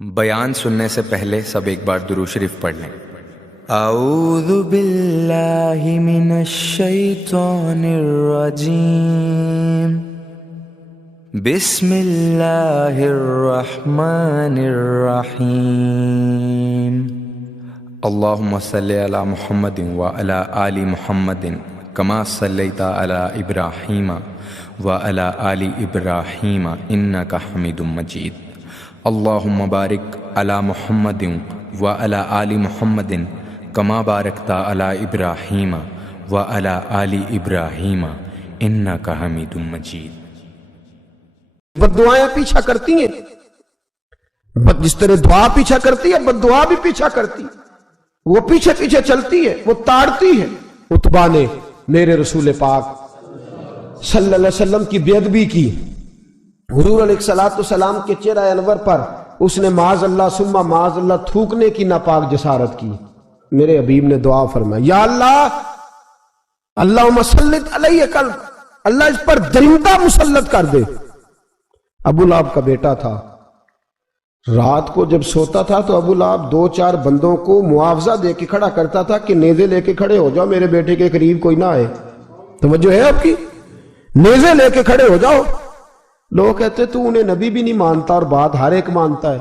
بیان سننے سے پہلے سب ایک بار درود شریف پڑھ لیں۔ اعوذ باللہ من الشیطان الرجیم، بسم اللہ الرحمن الرحیم، اللہم صلی علی محمد وعلی آل محمد کما صلیت علی ابراہیم وعلی آل ابراہیم انک حمید مجید، اللہم بارک علی محمد وعلی آل محمد کما بارکت علی ابراہیم وعلی آل ابراہیم انک حمید مجید۔ بد دعائیں پیچھا کرتی ہیں، جس طرح دعا پیچھا کرتی ہے بد دعا بھی پیچھا کرتی، وہ پیچھے پیچھے چلتی ہے، وہ تاڑتی ہے۔ عتبہ نے میرے رسول پاک صلی اللہ علیہ وسلم کی بے ادبی کی، حضور علیہ السلام کے چہرہ انور پر اس نے معاذ اللہ ثم معاذ اللہ تھوکنے کی ناپاک جسارت کی۔ میرے حبیب نے دعا فرمائی، یا اللہ اللہم سلط علیہ قلب، اللہ اس پر درندہ مسلط کر دے۔ ابو لہب کا بیٹا تھا، رات کو جب سوتا تھا تو ابو لہب 2-4 بندوں کو معاوضہ دے کے کھڑا کرتا تھا کہ نیزے لے کے کھڑے ہو جاؤ، میرے بیٹے کے قریب کوئی نہ آئے۔ توجہ ہے آپ کی؟ نیزے لے کے کھڑے ہو جاؤ۔ لوگ کہتے تو انہیں نبی بھی نہیں مانتا اور بات ہر ایک مانتا ہے،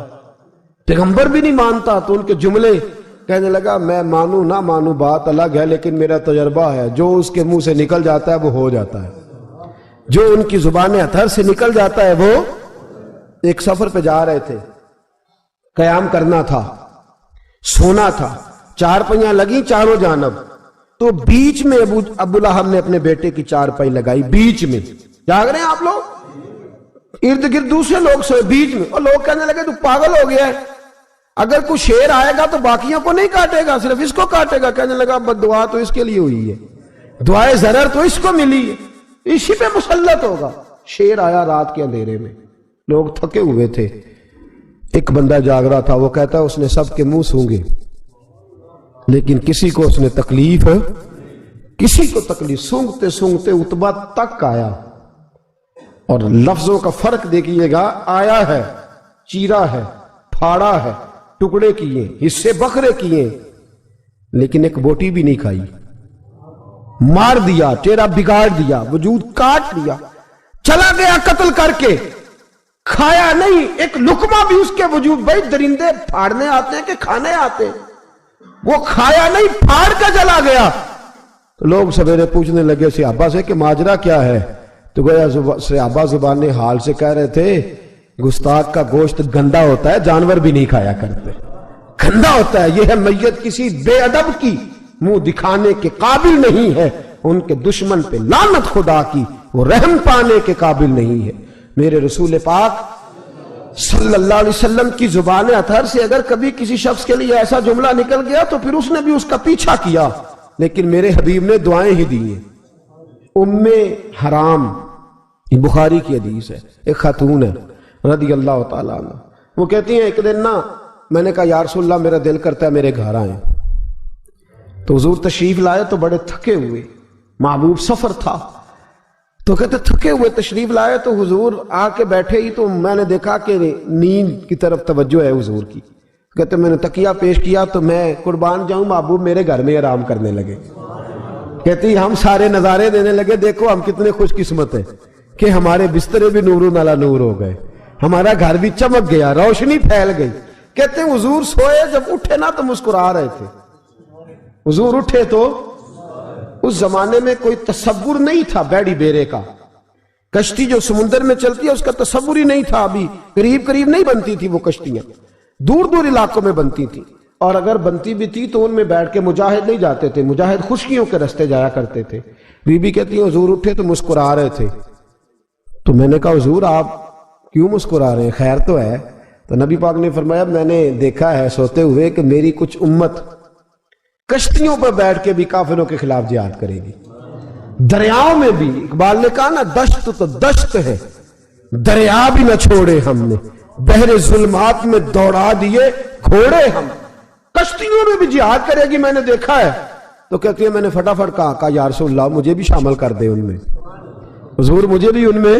پیغمبر بھی نہیں مانتا، تو ان کے جملے کہنے لگا میں مانوں نہ مانوں بات الگ ہے، لیکن میرا تجربہ ہے جو اس کے منہ سے نکل جاتا ہے وہ ہو جاتا ہے، جو ان کی زبان اطہر سے نکل جاتا ہے وہ۔ ایک سفر پہ جا رہے تھے، قیام کرنا تھا، سونا تھا، 4 پائیاں لگیں چاروں جانب، تو بیچ میں ابو لہب نے اپنے بیٹے کی 4 پائی لگائی، بیچ میں۔ جاگ رہے ہیں آپ لوگ؟ ارد گرد دوسرے لوگ سوئے، بیچ میں، اور لوگ کہنے لگے تو پاگل ہو گیا ہے، اگر کوئی شیر آئے گا تو باقیوں کو نہیں کاٹے گا، صرف اس کو کاٹے گا۔ کہنے لگا بد دعا تو اس کے لیے ہوئی ہے، دعائے ضرر تو اس کو ملی ہے، اسی پہ مسلط ہوگا۔ شیر آیا رات کے اندھیرے میں، لوگ تھکے ہوئے تھے، ایک بندہ جاگ رہا تھا، وہ کہتا اس نے سب کے منہ سونگے لیکن کسی کو اس نے تکلیف، کسی کو تکلیف، سونگتے سونگتے عتبہ تک آیا۔ اور لفظوں کا فرق دیکھیے گا، آیا ہے، چیرا ہے، پھاڑا ہے، ٹکڑے کیے، حصے بکھرے کیے، لیکن ایک بوٹی بھی نہیں کھائی، مار دیا، چہرہ بگاڑ دیا، وجود کاٹ دیا، چلا گیا قتل کر کے، کھایا نہیں ایک لقمہ بھی اس کے وجود۔ بھائی درندے پھاڑنے آتے ہیں کہ کھانے آتے ہیں؟ وہ کھایا نہیں، پھاڑ کے چلا گیا۔ تو لوگ سویرے پوچھنے لگے صحابہ سے کہ ماجرا کیا ہے؟ تو گویا صحابہ زبان حال سے کہہ رہے تھے گستاخ کا گوشت گندا ہوتا ہے، جانور بھی نہیں کھایا کرتے، گندا ہوتا ہے، یہ ہے میت کسی بے ادب کی، منہ دکھانے کے قابل نہیں ہے، ان کے دشمن پہ لعنت خدا کی، وہ رحم پانے کے قابل نہیں ہے۔ میرے رسول پاک صلی اللہ علیہ وسلم کی زبان اطہر سے اگر کبھی کسی شخص کے لیے ایسا جملہ نکل گیا تو پھر اس نے بھی اس کا پیچھا کیا، لیکن میرے حبیب نے دعائیں ہی دی ہیں۔ ام حرام، یہ بخاری کی حدیث ہے، ایک خاتون ہے رضی اللہ تعالیٰ عنہ، وہ کہتی ہیں ایک دن نا میں نے کہا یا رسول اللہ میرا دل کرتا ہے میرے گھر آئیں، تو حضور تشریف لائے تو بڑے تھکے ہوئے، محبوب سفر تھا، تو کہتے تھکے ہوئے تشریف لائے تو حضور آ کے بیٹھے ہی تو میں نے دیکھا کہ نیند کی طرف توجہ ہے حضور کی، کہتے میں نے تکیہ پیش کیا تو میں قربان جاؤں محبوب میرے گھر میں آرام کرنے لگے۔ کہتی ہم سارے نظارے دینے لگے، دیکھو ہم کتنے خوش قسمت ہیں کہ ہمارے بسترے بھی نور علی نور ہو گئے، ہمارا گھر بھی چمک گیا، روشنی پھیل گئی۔ کہتے ہیں حضور سوئے، جب اٹھے نا تو مسکرا رہے تھے، حضور اٹھے تو اس زمانے میں کوئی تصور نہیں تھا بیڑی بیرے کا، کشتی جو سمندر میں چلتی ہے اس کا تصور ہی نہیں تھا، ابھی قریب قریب نہیں بنتی تھی وہ کشتیاں، دور دور علاقوں میں بنتی تھی، اور اگر بنتی بھی تھی تو ان میں بیٹھ کے مجاہد نہیں جاتے تھے، مجاہد خشکیوں کے رستے جایا کرتے تھے۔ بی بی کہتی ہیں حضور اٹھے تو مسکرا رہے تھے، تو میں نے کہا حضور آپ کیوں مسکرا رہے ہیں، خیر تو ہے؟ تو نبی پاک نے فرمایا میں نے دیکھا ہے سوتے ہوئے کہ میری کچھ امت کشتیوں پر بیٹھ کے بھی کافروں کے خلاف جہاد کرے گی، دریاؤں میں بھی، اقبال نے کہا نا دشت تو دشت ہے دریا بھی نہ چھوڑے ہم نے، بحر ظلمات میں دوڑا دیے گھوڑے ہم، کشتیوں میں بھی جہاد کرے گی میں نے دیکھا ہے۔ تو کہتی ہے میں نے فٹافٹ کہا یا رسول اللہ مجھے بھی شامل کر دے ان میں، حضور مجھے بھی ان میں،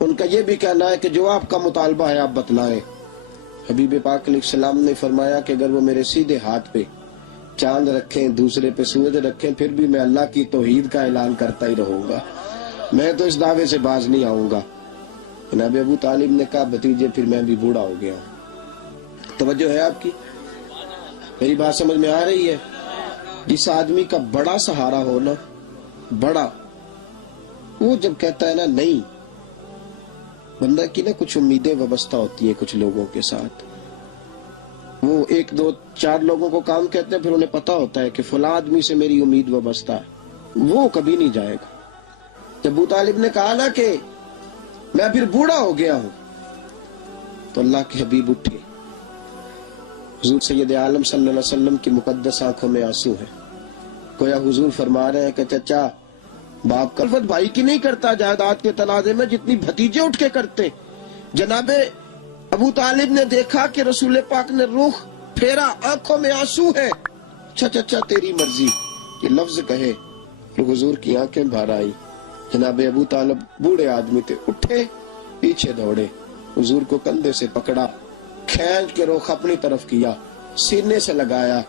ان کا یہ بھی کہنا ہے کہ جو آپ کا مطالبہ ہے آپ بتلائیں۔ حبیب پاک علیہ السلام نے فرمایا کہ اگر وہ میرے سیدھے ہاتھ پہ چاند رکھیں، دوسرے پہ سورج رکھیں، پھر بھی میں اللہ کی توحید کا اعلان کرتا ہی رہوں گا، میں تو اس دعوے سے باز نہیں آؤں گا۔ جناب ابو طالب نے کہا بھتیجے پھر میں بھی بوڑھا ہو گیا ہوں۔ توجہ ہے آپ کی؟ میری بات سمجھ میں آ رہی ہے؟ جس آدمی کا بڑا سہارا ہو نا، بڑا، وہ جب کہتا ہے نا نہیں، بندہ کی نا کچھ امیدیں وابستہ ہوتی ہیں کچھ لوگوں کے ساتھ، وہ ایک دو چار لوگوں کو کام کہتے ہیں، پھر انہیں پتا ہوتا ہے کہ فلاں آدمی سے میری امید وابستہ ہے، وہ کبھی نہیں جائے گا۔ جب ابو طالب نے کہا نا کہ میں پھر بوڑھا ہو گیا ہوں، تو اللہ کے حبیب اٹھے۔ حضور سید عالم صلی اللہ علیہ وسلم کی مقدس آنکھوں میں آنسو ہے، گویا حضور فرما رہے ہیں کہ چچا باپ کا الفت بھائی کی نہیں کرتا جائیداد کے تنازع میں جتنی بھتیجے اٹھ کے کرتے۔ جناب ابو طالب نے دیکھا کہ رسول پاک نے رخ پھیرا، آنکھوں میں آنسو ہے، اچھا چچا تیری مرضی، یہ لفظ کہے تو حضور کی آنکھیں بھر آئی۔ جناب ابو طالب بوڑھے آدمی تھے، اٹھے، پیچھے دوڑے، حضور کو کندھے سے پکڑا، کھینچ کے رخ اپنی طرف کیا، سینے سے لگایا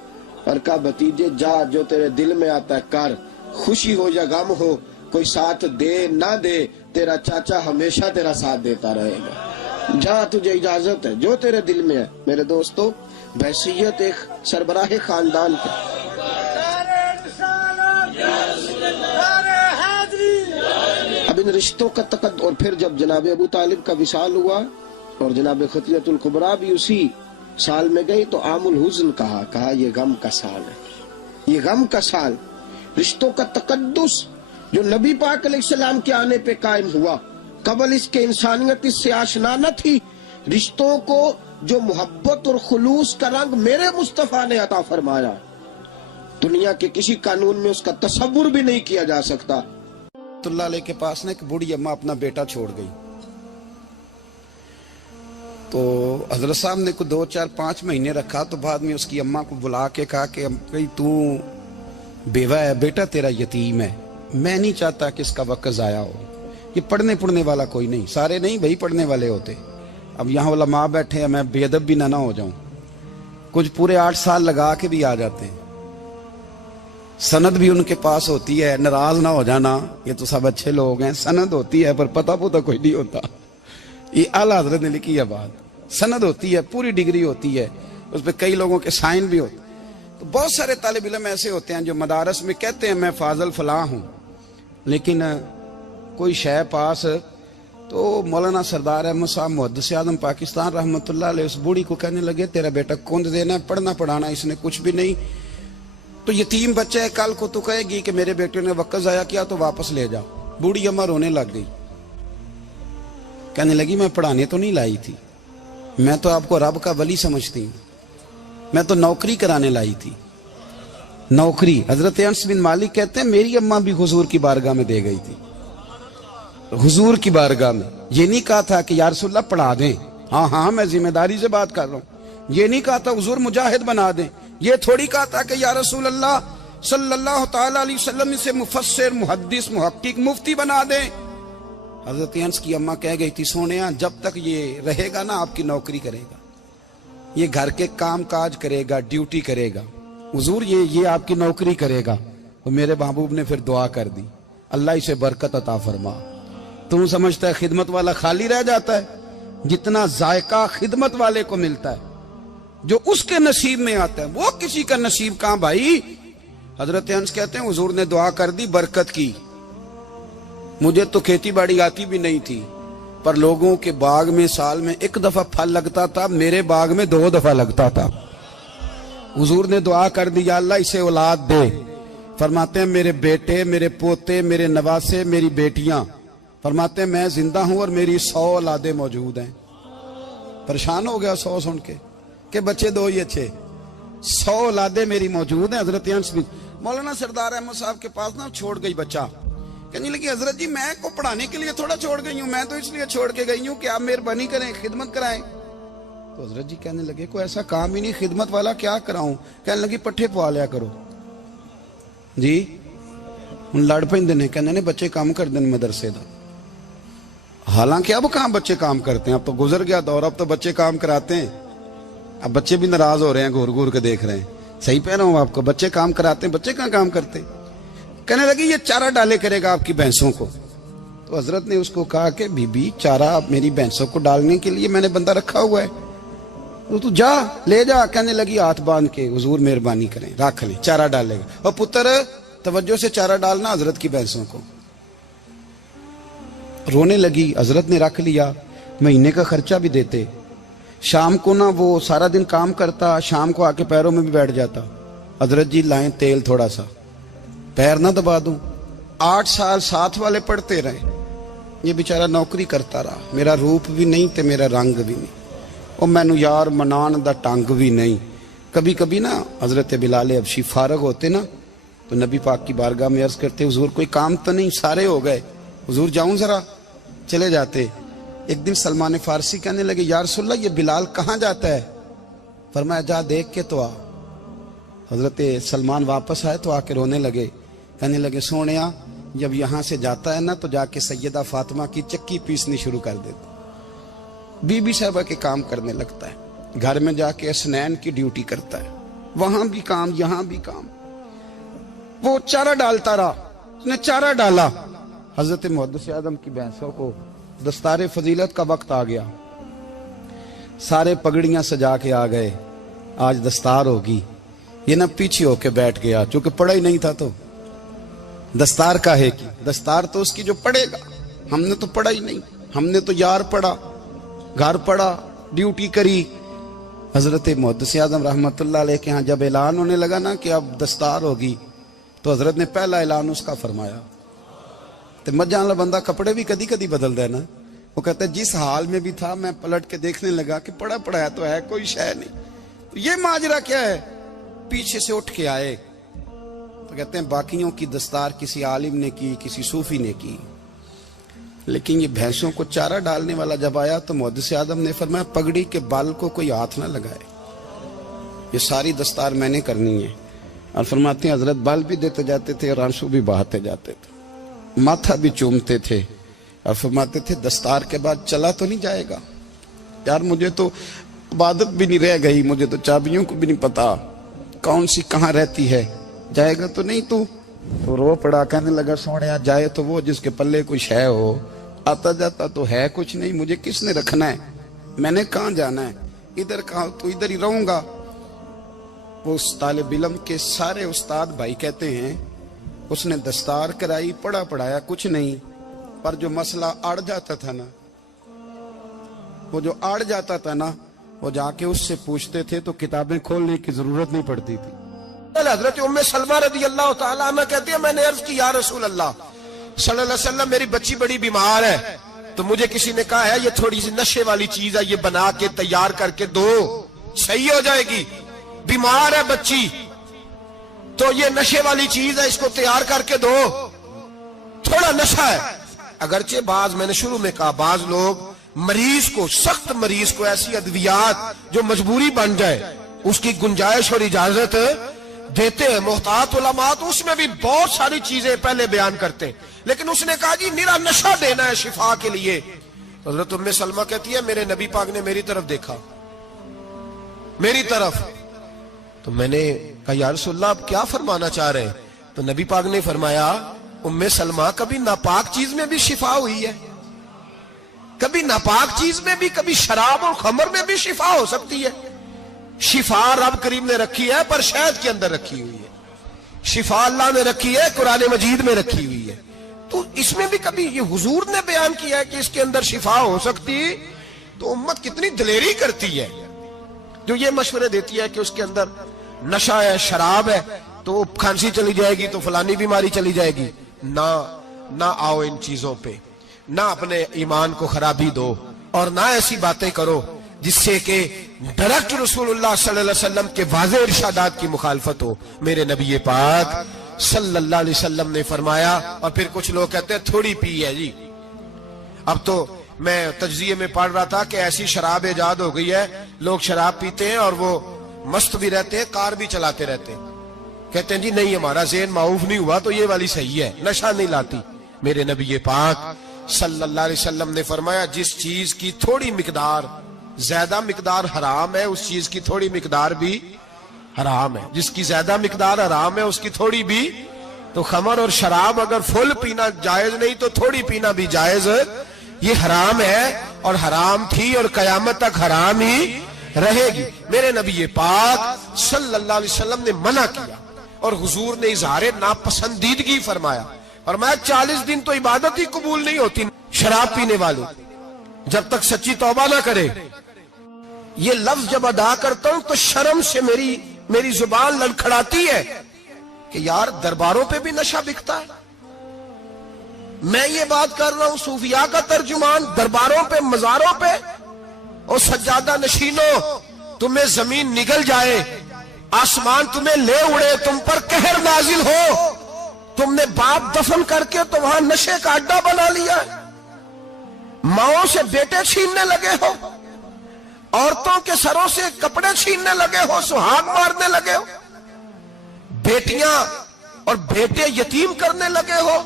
اور کہا بھتیجے جا، جو تیرے دل میں آتا ہے کر، خوشی ہو یا غم ہو، کوئی ساتھ دے نہ دے، تیرا چاچا ہمیشہ تیرا ساتھ دیتا رہے گا، جا تجھے اجازت ہے، جو تیرے دل میں ہے۔ میرے دوستو، بحیثیت ایک سربراہ خاندان کے اب ان رشتوں کا تقدس، اور پھر جب جناب ابو طالب کا وصال ہوا اور جناب خطیۃ الکبریٰ بھی اسی سال میں گئی، تو عام الحزن کہا یہ غم کا سال ہے، یہ غم کا سال۔ رشتوں کا تقدس جو نبی پاک علیہ السلام کے آنے پہ قائم ہوا، قبل اس کے انسانیت اس سے آشنا نہ تھی۔ رشتوں کو جو محبت اور خلوص کا رنگ میرے مصطفیٰ نے عطا فرمایا، دنیا کے کسی قانون میں اس کا تصور بھی نہیں کیا جا سکتا۔ اللہ علیہ کے پاس نے ایک بوڑھی اماں اپنا بیٹا چھوڑ گئی، تو حضرت صاحب نے کو 2 4 5 مہینے رکھا، تو بعد میں اس کی اماں کو بلا کے کہا کہ تو بیوہ ہے، بیٹا تیرا یتیم ہے، میں نہیں چاہتا کہ اس کا وقت ضائع ہو، یہ پڑھنے والا کوئی نہیں، سارے نہیں بھائی پڑھنے والے ہوتے، اب یہاں علماء بیٹھے ہیں، میں بے ادب بھی نہ ہو جاؤں، کچھ پورے 8 سال لگا کے بھی آ جاتے ہیں، سند بھی ان کے پاس ہوتی ہے، ناراض نہ ہو جانا، یہ تو سب اچھے لوگ ہیں، سند ہوتی ہے پر پتہ کوئی نہیں ہوتا، یہ اعلیٰ حضرت نے لکھی ہے بات، سند ہوتی ہے، پوری ڈگری ہوتی ہے، اس پہ کئی لوگوں کے سائن بھی ہوتے ہیں۔ تو بہت سارے طالب علم ایسے ہوتے ہیں جو مدارس میں کہتے ہیں میں فاضل فلاں ہوں، لیکن کوئی شے پاس، تو مولانا سردار احمد صاحب محدث اعظم پاکستان رحمۃ اللہ علیہ اس بوڑھی کو کہنے لگے تیرا بیٹا کون دینا ہے، پڑھنا پڑھانا اس نے کچھ بھی نہیں، تو یتیم بچہ ہے، کل کو تو کہے گی کہ میرے بیٹے نے وقت ضائع کیا تو واپس لے جاؤ۔ بوڑھی اماں رونے لگ گئی، کہنے لگی میں پڑھانے تو نہیں لائی تھی، میں تو آپ کو رب کا ولی سمجھتی ہوں، میں تو نوکری کرانے لائی تھی، نوکری۔ حضرت انس بن مالک کہتے ہیں میری اماں بھی حضور کی بارگاہ میں دے گئی تھی، حضور کی بارگاہ میں، یہ نہیں کہا تھا کہ یا رسول اللہ پڑھا دیں، ہاں میں ذمہ داری سے بات کر رہا ہوں، یہ نہیں کہا تھا حضور مجاہد بنا دیں، یہ تھوڑی کہا تھا کہ یا رسول اللہ صلی اللہ تعالی علیہ وسلم سے مفسر محدث محقق مفتی بنا دیں۔ حضرت انس کی اماں کہہ گئی تھی سونیا جب تک یہ رہے گا نا آپ کی نوکری کرے گا، یہ گھر کے کام کاج کرے گا، ڈیوٹی کرے گا، حضور یہ آپ کی نوکری کرے گا۔ تو میرے محبوب نے پھر دعا کر دی اللہ اسے برکت عطا فرما۔ تم سمجھتا ہے خدمت والا خالی رہ جاتا ہے؟ جتنا ذائقہ خدمت والے کو ملتا ہے، جو اس کے نصیب میں آتا ہے، وہ کسی کا نصیب کہاں بھائی۔ حضرت انس کہتے ہیں حضور نے دعا کر دی برکت کی، مجھے تو کھیتی باڑی آتی بھی نہیں تھی، پر لوگوں کے باغ میں سال میں 1 دفعہ پھل لگتا تھا، میرے باغ میں 2 دفعہ لگتا تھا۔ حضور نے دعا کر دی یا اللہ اسے اولاد دے، فرماتے ہیں میرے بیٹے، میرے پوتے، میرے نواسے، میری بیٹیاں، فرماتے ہیں میں زندہ ہوں اور میری 100 اولادیں موجود ہیں۔ پریشان ہو گیا 100 سن کے کہ بچے 2 ہی اچھے، 100 اولادیں میری موجود ہیں۔ حضرت انس بھی مولانا سردار احمد صاحب کے پاس نہ چھوڑ گئی بچہ، کہنے لگی حضرت جی میں کو پڑھانے کے لیے تھوڑا چھوڑ گئی ہوں، میں تو اس لیے چھوڑ کے گئی ہوں کہ آپ مہربانی کریں خدمت کرائیں۔ تو حضرت جی کہنے لگے کوئی ایسا کام ہی نہیں، خدمت والا کیا کراؤں؟ کہنے لگی پٹھے پوا لیا کرو جی، ہن لڑ پیندے نے، کہندے نے بچے کام کر دین مدرسے دا، حالانکہ اب کہاں بچے کام کرتے ہیں، اب تو گزر گیا دور، اب تو بچے کام کراتے ہیں. اب بچے بھی ناراض ہو رہے ہیں، گھور گھور کے دیکھ رہے ہیں. صحیح پہ رہا ہوں آپ کو، بچے کام کراتے ہیں، بچے کہاں کام کرتے. کہنے لگی یہ چارہ ڈالے کرے گا آپ کی بھینسوں کو. تو حضرت نے اس کو کہا کہ بی بی چارہ میری بھینسوں کو ڈالنے کے لیے میں نے بندہ رکھا ہوا ہے، تو جا لے جا. کہنے لگی ہاتھ باندھ کے حضور مہربانی کریں رکھ لیں، چارہ ڈالے گا. اور پتر توجہ سے چارہ ڈالنا حضرت کی بھینسوں کو. رونے لگی. حضرت نے رکھ لیا، مہینے کا خرچہ بھی دیتے. شام کو نا وہ سارا دن کام کرتا، شام کو آ کے پیروں میں بھی بیٹھ جاتا. حضرت جی لائیں تیل تھوڑا سا، پیر نہ دبا دوں. 8 سال ساتھ والے پڑھتے رہے. یہ بیچارہ نوکری کرتا رہا. میرا روپ بھی نہیں تے میرا رنگ بھی نہیں، اور مینو یار منان دا ٹنگ بھی نہیں. کبھی کبھی نا حضرت بلال حبشی فارغ ہوتے نا تو نبی پاک کی بارگاہ میں عرض کرتے حضور کوئی کام تو نہیں، سارے ہو گئے، حضور جاؤں ذرا. چلے جاتے. ایک دن سلمان فارسی کہنے لگے یا رسول اللہ یہ بلال کہاں جاتا ہے؟ فرمایا جا دیکھ کے تو آ. حضرت سلمان واپس آئے تو آ کے رونے لگے. کہنے لگے سونیا جب یہاں سے جاتا ہے نا تو جا کے سیدہ فاطمہ کی چکی پیسنی شروع کر دیتا، بی بی صاحبہ کے کام کرنے لگتا ہے. گھر میں جا کے اسنین کی ڈیوٹی کرتا ہے، وہاں بھی کام یہاں بھی کام. وہ چارہ ڈالتا رہا. اس نے چارہ ڈالا. حضرت محدث اعظم کی بھینسوں کو دستار فضیلت کا وقت آ گیا. سارے پگڑیاں سجا کے آ گئے. آج دستار ہوگی. یہ نہ پیچھے ہو کے بیٹھ گیا، چونکہ پڑھا ہی نہیں تھا تو دستار کاہے کی. دستار تو اس کی جو پڑھے گا. ہم نے تو پڑھا ہی نہیں، ہم نے تو یار پڑھا، گھر پڑھا، ڈیوٹی کری. حضرت محدث اعظم رحمت اللہ علیہ کے ہاں جب اعلان ہونے لگا نا کہ اب دستار ہوگی تو حضرت نے پہلا اعلان اس کا فرمایا. تو مجھان والا بندہ کپڑے بھی کدی کدی بدل دے نا. وہ کہتا ہے جس حال میں بھی تھا میں پلٹ کے دیکھنے لگا کہ پڑھا پڑھایا تو ہے، کوئی شے نہیں. تو یہ ماجرا کیا ہے؟ پیچھے سے اٹھ کے آئے تو کہتے ہیں باقیوں کی دستار کسی عالم نے کی، کسی صوفی نے کی، لیکن یہ بھینسوں کو چارہ ڈالنے والا جب آیا تو محدث اعظم نے فرمایا پگڑی کے بال کو کوئی ہاتھ نہ لگائے، یہ ساری دستار میں نے کرنی ہے. اور فرماتے ہیں حضرت بال بھی دیتے جاتے تھے اور آنسو بھی بہاتے جاتے تھے، ماتھا بھی چومتے تھے. اور فرماتے تھے دستار کے بعد چلا تو نہیں جائے گا یار، مجھے تو عبادت بھی نہیں رہ گئی، مجھے تو چابیوں کو بھی نہیں پتا کون سی کہاں رہتی ہے، جائے گا تو نہیں تو رو پڑا. کہنے لگا سونیا جائے تو وہ جس کے پلے کچھ ہے ہو، آتا جاتا تو ہے کچھ نہیں، مجھے کس نے رکھنا ہے، میں نے کہاں جانا ہے، ادھر کہاں تو ادھر ہی رہوں گا. وہ اس طالب علم کے سارے استاد بھائی کہتے ہیں اس نے دستار کرائی، پڑھا پڑھایا کچھ نہیں، پر جو مسئلہ اڑ جاتا تھا نا، وہ جو اڑ جاتا تھا نا وہ جا کے اس سے پوچھتے تھے تو کتابیں کھولنے کی ضرورت نہیں پڑتی تھی. حضرت ام سلمہ رضی اللہ تعالیٰ عنہ کہتی ہے میں نے عرض کی یا رسول اللہ صلی اللہ علیہ وسلم میری بچی بڑی بیمار ہے، تو مجھے کسی نے کہا ہے یہ تھوڑی سی نشے والی چیز ہے، یہ بنا کے تیار کر کے دو صحیح ہو جائے گی. بیمار ہے بچی تو یہ نشے والی چیز ہے، اس کو تیار کر کے دو، تھوڑا نشہ ہے. اگرچہ بعض میں نے شروع میں کہا بعض لوگ مریض کو، سخت مریض کو ایسی ادویات جو مجبوری بن جائے اس کی گنجائش اور اجازت دیتے ہیں. محتاط علماء تو اس میں بھی بہت ساری چیزیں پہلے بیان کرتے ہیں، لیکن اس نے کہا جی میرا نشہ دینا ہے شفا کے لیے. حضرت ام سلمہ کہتی ہے میرے نبی پاک نے میری طرف دیکھا، میری طرف، تو میں نے کہا یا رسول اللہ آپ کیا فرمانا چاہ رہے ہیں؟ تو نبی پاک نے فرمایا ام سلمہ کبھی ناپاک چیز میں بھی شفا ہوئی ہے، کبھی ناپاک چیز میں بھی، کبھی شراب اور خمر میں بھی شفا ہو سکتی ہے. شفا رب کریم نے رکھی ہے پر شہد کے اندر رکھی ہوئی ہے، شفا اللہ نے رکھی ہے قرآن مجید میں رکھی ہوئی ہے. تو اس میں بھی کبھی یہ حضور نے بیان کیا ہے کہ اس کے اندر شفا ہو سکتی، تو امت کتنی دلیری کرتی ہے جو یہ مشورے دیتی ہے کہ اس کے اندر نشہ ہے، شراب ہے، تو کھانسی چلی جائے گی تو فلانی بیماری چلی جائے گی. نہ آؤ ان چیزوں پہ، نہ اپنے ایمان کو خرابی دو، اور نہ ایسی باتیں کرو جس سے کہ ڈائریکٹ رسول اللہ صلی اللہ علیہ وسلم کے واضح ارشادات کی مخالفت ہو. میرے نبی پاک صلی اللہ علیہ وسلم نے فرمایا، اور پھر کچھ لوگ کہتے ہیں تھوڑی پی ہے جی. اب تو میں تجزیے میں پڑھ رہا تھا کہ ایسی شراب ایجاد ہو گئی ہے، لوگ شراب پیتے ہیں اور وہ مست بھی رہتے ہیں، کار بھی چلاتے رہتے ہیں، کہتے ہیں جی نہیں ہمارا ذہن معاف نہیں ہوا تو یہ والی صحیح ہے، نشہ نہیں لاتی. میرے نبی پاک صلی اللہ علیہ وسلم نے فرمایا جس چیز کی تھوڑی مقدار زیادہ مقدار حرام ہے اس چیز کی تھوڑی مقدار بھی حرام ہے. جس کی زیادہ مقدار حرام ہے اس کی تھوڑی بھی. تو خمر اور شراب اگر فل پینا جائز نہیں تو تھوڑی پینا بھی جائز. یہ حرام ہے اور حرام تھی اور قیامت تک حرام ہی رہے گی. میرے نبی پاک صلی اللہ علیہ وسلم نے منع کیا اور حضور نے اظہار ناپسندیدگی فرمایا. فرمایا 40 دن تو عبادت ہی قبول نہیں ہوتی شراب پینے والوں جب تک سچی توبہ نہ کرے. یہ لفظ جب ادا کرتا ہوں تو شرم سے میری زبان لڑکھڑاتی ہے کہ یار درباروں پہ بھی نشہ بکتا ہے. میں یہ بات کر رہا ہوں صوفیاء کا ترجمان درباروں پہ مزاروں پہ. اور سجادہ نشینوں تمہیں زمین نگل جائے آسمان تمہیں لے اڑے تم پر قہر نازل ہو تم نے باپ دفن کر کے تو وہاں نشے کا اڈا بنا لیا. ماؤں سے بیٹے چھیننے لگے ہو عورتوں کے سروں سے کپڑے چھیننے لگے ہو سہاگ مارنے لگے ہو بیٹیاں اور بیٹے یتیم کرنے لگے ہو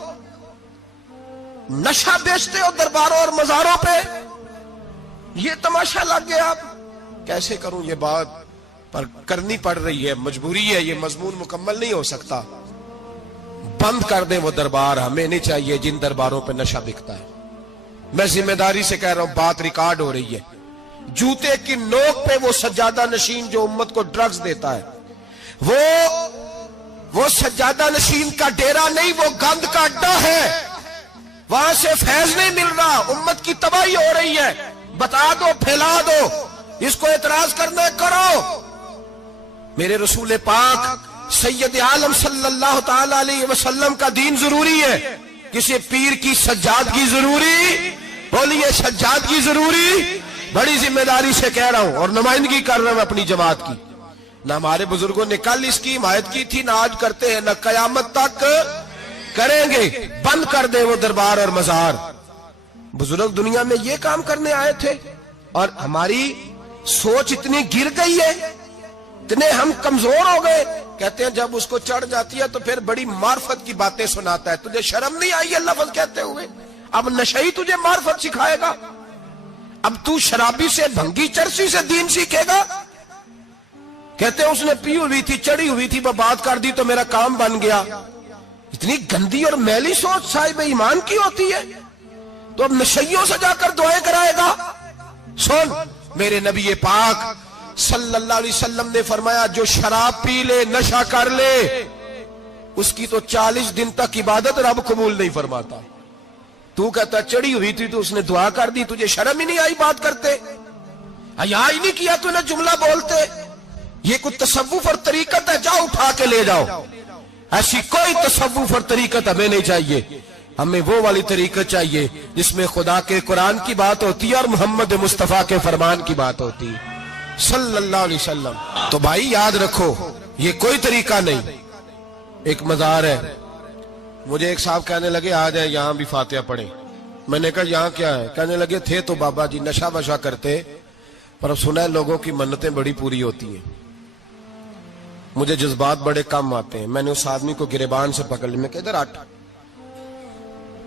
نشہ بیچتے ہو درباروں اور مزاروں پہ. یہ تماشا لگ گیا. آپ کیسے کروں یہ بات پر کرنی پڑ رہی ہے مجبوری ہے. یہ مضمون مکمل نہیں ہو سکتا. بند کر دیں وہ دربار. ہمیں نہیں چاہیے جن درباروں پہ نشہ بکتا ہے. میں ذمہ داری سے کہہ رہا ہوں بات ریکارڈ ہو رہی ہے. جوتے کی نوک پہ وہ سجادہ نشین جو امت کو ڈرگز دیتا ہے وہ سجادہ نشین کا ڈیرا نہیں وہ گند کا اڈا ہے. وہاں سے فیض نہیں مل رہا. امت کی تباہی ہو رہی ہے. بتا دو پھیلا دو. اس کو اعتراض کرنا کرو. میرے رسول پاک سید عالم صلی اللہ تعالی علیہ وسلم کا دین ضروری ہے. کسی پیر کی سجادگی ضروری. بولیے سجادگی ضروری. بڑی ذمہ داری سے کہہ رہا ہوں اور نمائندگی کر رہا ہوں اپنی جماعت کی. نہ ہمارے بزرگوں نے کل اس کی حمایت کی تھی نہ آج کرتے ہیں نہ قیامت تک کریں گے. بند کر دے وہ دربار اور مزار. بزرگ دنیا میں یہ کام کرنے آئے تھے اور ہماری سوچ اتنی گر گئی ہے اتنے ہم کمزور ہو گئے. کہتے ہیں جب اس کو چڑھ جاتی ہے تو پھر بڑی معرفت کی باتیں سناتا ہے. تجھے شرم نہیں آئی ہے لفظ کہتے ہوئے؟ اب نشئی تجھے معرفت سکھائے گا. اب تو شرابی سے بھنگی چرسی سے دین سیکھے گا. کہتے ہیں اس نے پی ہوئی تھی چڑھی ہوئی تھی بات کر دی تو میرا کام بن گیا. اتنی گندی اور میلی سوچ صاحب ایمان کی ہوتی ہے. تو اب نشیوں سے جا کر دعائیں کرائے گا. سن میرے نبی پاک صلی اللہ علیہ وسلم نے فرمایا جو شراب پی لے نشہ کر لے اس کی تو 40 دن تک عبادت رب قبول نہیں فرماتا. تو کہتا چڑھی ہوئی تھی تو اس نے دعا کر دی. تجھے شرم ہی نہیں آئی بات کرتے؟ حیا ہی نہیں کیا تو نے جملہ بولتے؟ یہ کوئی تصوف اور طریقت ہے؟ جاؤ اٹھا کے لے جاؤ. ایسی کوئی تصوف اور طریقت ہمیں نہیں چاہیے. ہمیں وہ والی طریقت چاہیے جس میں خدا کے قرآن کی بات ہوتی ہے اور محمد مصطفیٰ کے فرمان کی بات ہوتی ہے صلی اللہ علیہ وسلم. تو بھائی یاد رکھو یہ کوئی طریقہ نہیں. ایک مزار ہے. مجھے ایک صاحب کہنے لگے آ جائے یہاں بھی فاتحہ پڑھیں. میں نے کہا یہاں کیا ہے؟ کہنے لگے تھے تو بابا جی نشہ وشہ کرتے پر اب سنا ہے لوگوں کی منتیں بڑی پوری ہوتی ہیں. مجھے جذبات بڑے کم آتے ہیں. میں نے اس آدمی کو گریبان سے پکڑ لی. میں کہ ادھر ہٹ.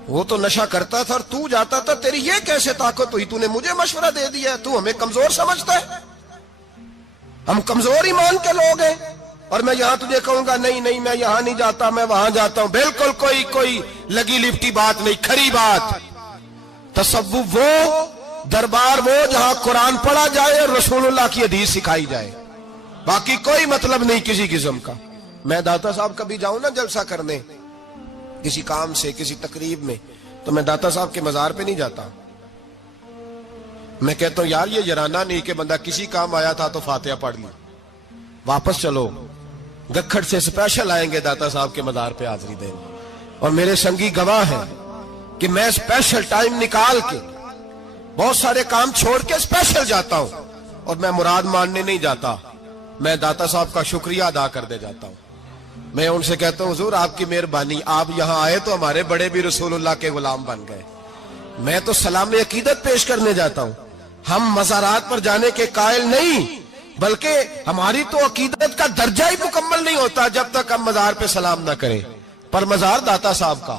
وہ تو نشہ کرتا تھا اور تو جاتا تھا. تیری یہ کیسے طاقت ہوئی؟ تو نے مجھے مشورہ دے دیا. تو ہمیں کمزور سمجھتا ہے؟ ہم کمزور ایمان کے لوگ ہیں. اور میں یہاں تجھے کہوں گا نہیں نہیں میں یہاں نہیں جاتا میں وہاں جاتا ہوں. بالکل کوئی لگی لپٹی بات نہیں. کھری بات. تصوف وہ دربار وہ جہاں قرآن پڑھا جائے اور رسول اللہ کی حدیث سکھائی جائے. باقی کوئی مطلب نہیں کسی قسم کا. میں داتا صاحب کبھی جاؤں نا جلسہ کرنے کسی کام سے کسی تقریب میں تو میں داتا صاحب کے مزار پہ نہیں جاتا. میں کہتا ہوں یار یہ یرانہ نہیں کہ بندہ کسی کام آیا تھا تو فاتحہ پڑھ لی واپس چلو. گکھڑ سے سپیشل آئیں گے داتا صاحب کے مزار پہ حاضری دیں اور میرے سنگی گواہ ہیں کہ میں سپیشل ٹائم نکال کے بہت سارے کام چھوڑ کے سپیشل جاتا ہوں. اور میں مراد ماننے نہیں جاتا. میں داتا صاحب کا شکریہ ادا کر دے جاتا ہوں. میں ان سے کہتا ہوں حضور آپ کی مہربانی آپ یہاں آئے تو ہمارے بڑے بھی رسول اللہ کے غلام بن گئے. میں تو سلام عقیدت پیش کرنے جاتا ہوں. ہم مزارات پر جانے کے قائل نہیں بلکہ ہماری تو عقیدت کا درجہ ہی مکمل نہیں ہوتا جب تک ہم مزار پہ سلام نہ کریں. پر مزار داتا صاحب کا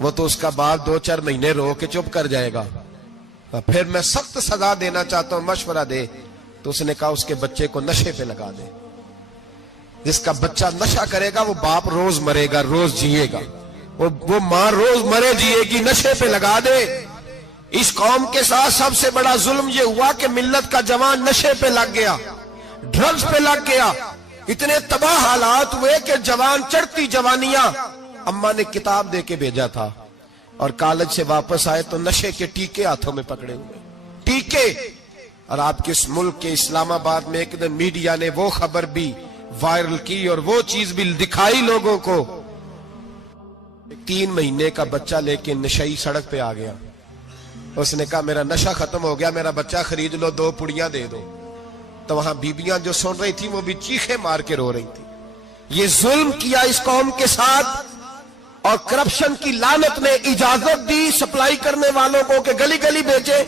وہ تو اس کا باپ 2-4 مہینے رو کے چپ کر جائے گا، پھر میں سخت سزا دینا چاہتا ہوں، مشورہ دے۔ تو اس نے کہا اس کے بچے کو نشے پہ لگا دے، جس کا بچہ نشہ کرے گا وہ باپ روز مرے گا، روز جیے گا، وہ ماں روز مرے جیے گی، نشے پہ لگا دے۔ اس قوم کے ساتھ سب سے بڑا ظلم یہ ہوا کہ ملت کا جوان نشے پہ لگ گیا، ڈرگز پہ لگ گیا، اتنے تباہ حالات ہوئے کہ جوان چڑھتی جوانیاں، اماں نے کتاب دے کے بھیجا تھا اور کالج سے واپس آئے تو نشے کے ٹیکے ہاتھوں میں پکڑے ہوئے، ٹیکے۔ اور آپ کے اس ملک کے اسلام آباد میں ایک دن میڈیا نے وہ خبر بھی وائرل کی اور وہ چیز بھی دکھائی لوگوں کو، 3 مہینے کا بچہ لے کے نشئی سڑک پہ آ گیا، اس نے کہا میرا نشہ ختم ہو گیا، میرا بچہ خرید لو، 2 پڑیاں دے دو۔ تو وہاں بیبیاں جو سن رہی تھی وہ بھی چیخیں مار کے رو رہی تھی۔ یہ ظلم کیا اس قوم کے ساتھ، اور کرپشن کی لعنت نے اجازت دی سپلائی کرنے والوں کو کہ گلی گلی بیچے،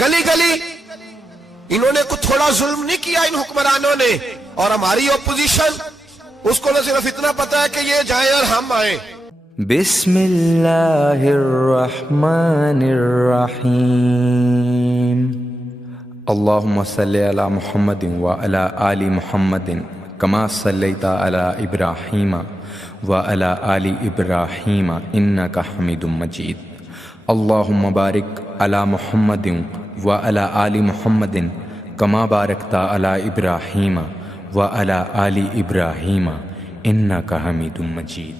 گلی گلی۔ انہوں نے کچھ تھوڑا ظلم نہیں کیا ان حکمرانوں نے، اور ہماری اپوزیشن اس کو نہ صرف اتنا پتا ہے کہ یہ جائیں اور ہم آئیں۔ بسم اللہ الرحمن الرحیم اللہم صلی علی محمد وعلی آل محمد کما صلیت علی ابراہیم وعلی آل ابراہیم انک حمید مجید اللہم بارک علی محمد وعلی آل محمد کما بارکت علی ابراہیم وعلی آل ابراہیم انک حمید مجید۔